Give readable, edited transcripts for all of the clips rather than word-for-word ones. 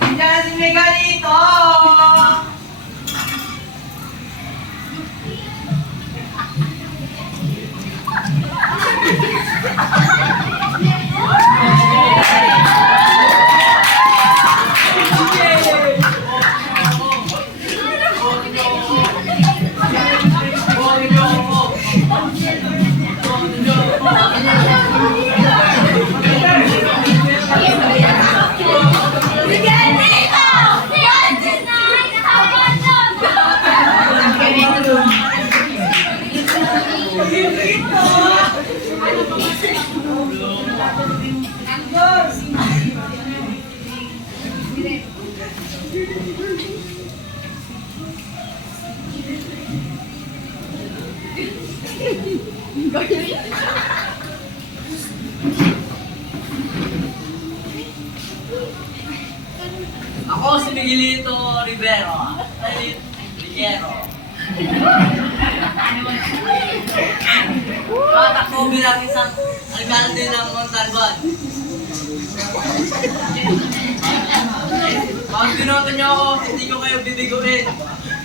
Diyan si Megalito! Ako si Miguelito Rivero. Ay, Rivero. Tatakbo bilang isang alkalde ng Montalban. Pag binoto niyo ako, hindi ko kayo bibiguin.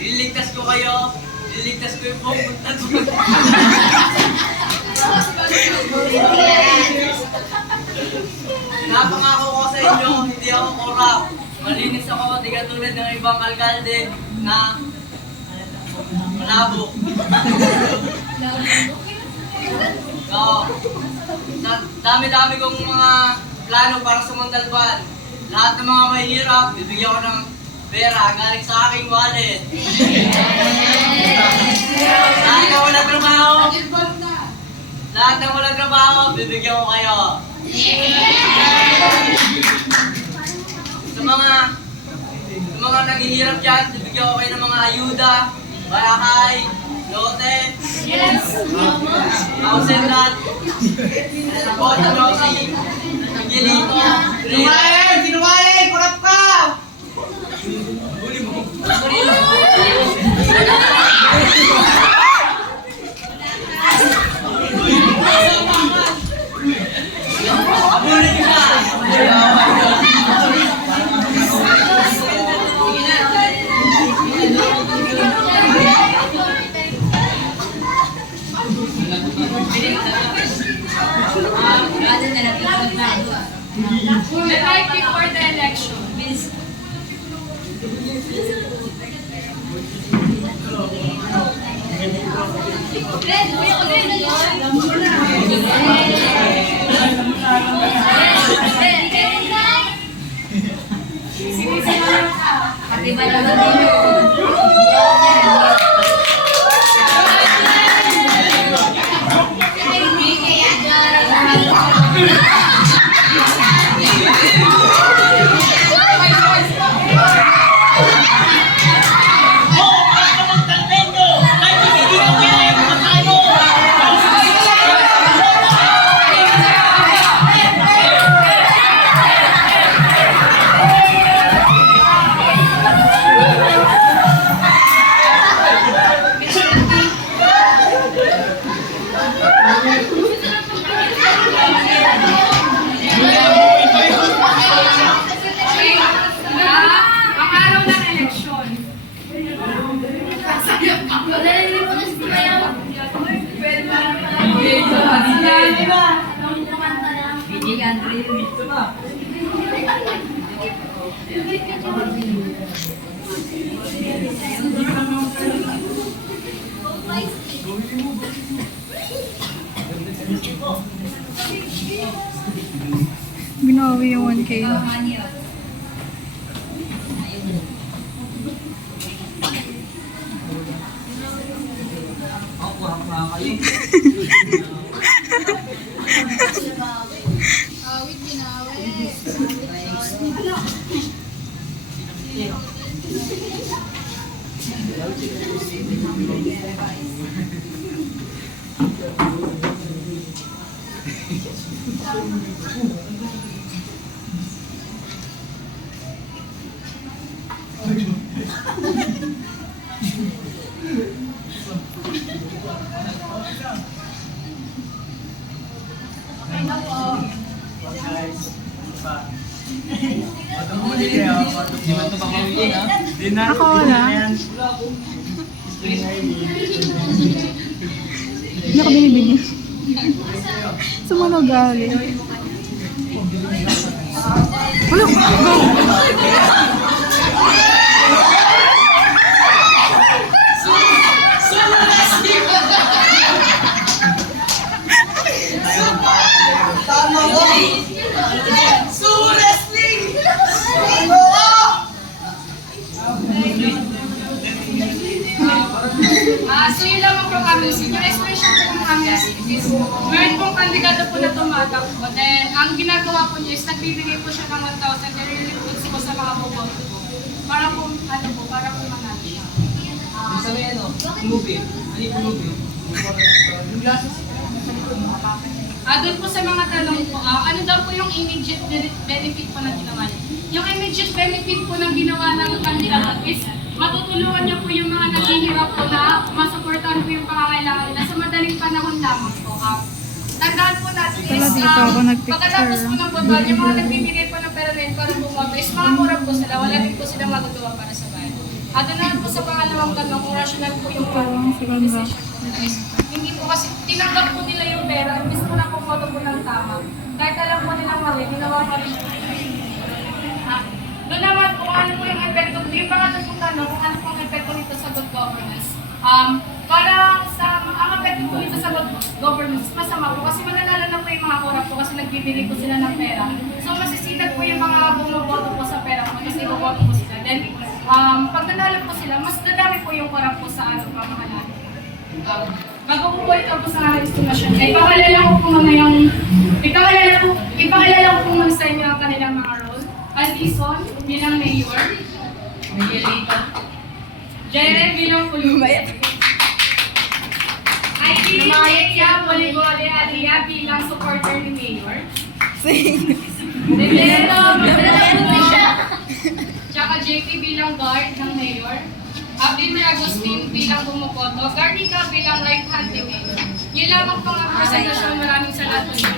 Ililigtas ko kayo, ililigtas ko yung buong Montalban. Napangako ko sa inyo, hindi ako korap. Malinis ako, di katulad ng ibang alkalde na malabo. Oo. Dami-dami kong mga plano para sa Montalban. Lahat ng mga mahirap, bibigyan ko ng pera galing sa aking wallet. Lahat ng walang trabaho, bibigyan ko kayo. Sa mga naghihirap dyan, bibigyan ko kayo ng mga ayuda, bahay, lote, house and lot, Bota Rosie, Miguelito, Sinungaling! Sinungaling! Kurap ka! Abulin ka! The night before the election. Binawi yung 1K. Ako wala. Hindi ako binibigyan. Sumunog galing. Wala. Tama ko! Su wrestling! Tama ko! So yun lamang po kami. Senior expression po ng kami is meron pong kandidato po na tumatakbo. Then, ang ginagawa po niya is nagbibigay po siya ng 1,000 and nililiputs po sa mga boboto po. Para po, para po manalo siya. Sa may movie. Ano yung movie? Doon po sa mga tanong po, ano daw po yung immediate benefit po na ginawa niya? Yung immediate benefit po na ginawa ng kandidato is matutulungan niya po yung mga naghihirap po na masuportahan po yung pangangailangan nila sa madaling panahon lamang po. Tandaan po natin is, Wala, dito ako nagpicture. pagkatapos po ng botohan, yung mga nagbibigay po ng pera rin para bumoto is mga murag po sila, wala rin po silang magagawa para sa bayan. Doon naman po sa pangalawang tanong, kung rational po yung decision po nila is, hindi po kasi tinanggap po nila yung pera, imbis po na pumoto po ng tama. Kahit alam po nilang mali, ginawa pa rin po. Doon naman kung ano po yung epekto, yung pangatong po tanong, kung ano po ang epekto nito sa good governance. Para sa ang epekto po nito sa good governance, masama po kasi mananalo na po yung mga korap po kasi nagbibigay po sila ng pera. So masisidag po yung mga bumoboto po sa pera po kasi bumoto po sila. Then, pag nanalo po sila, mas dadami po yung korap po sa pamahalaan. Bago po po ito po sa aking estimation, ay ipakilala ko po mamayang, ipakilala ko po muna sa inyo ang kanilang mga role. Alison bilang mayor, Jere bilang pulubayat, Aya Poligole Alia bilang supporter ni mayor, Delero tsaka JP bilang guard ng mayor, Abdin Agustin bilang bumukoto, Garnica bilang right hand ni mayor. Yun lamang po ang presentasyon. Maraming salamat po.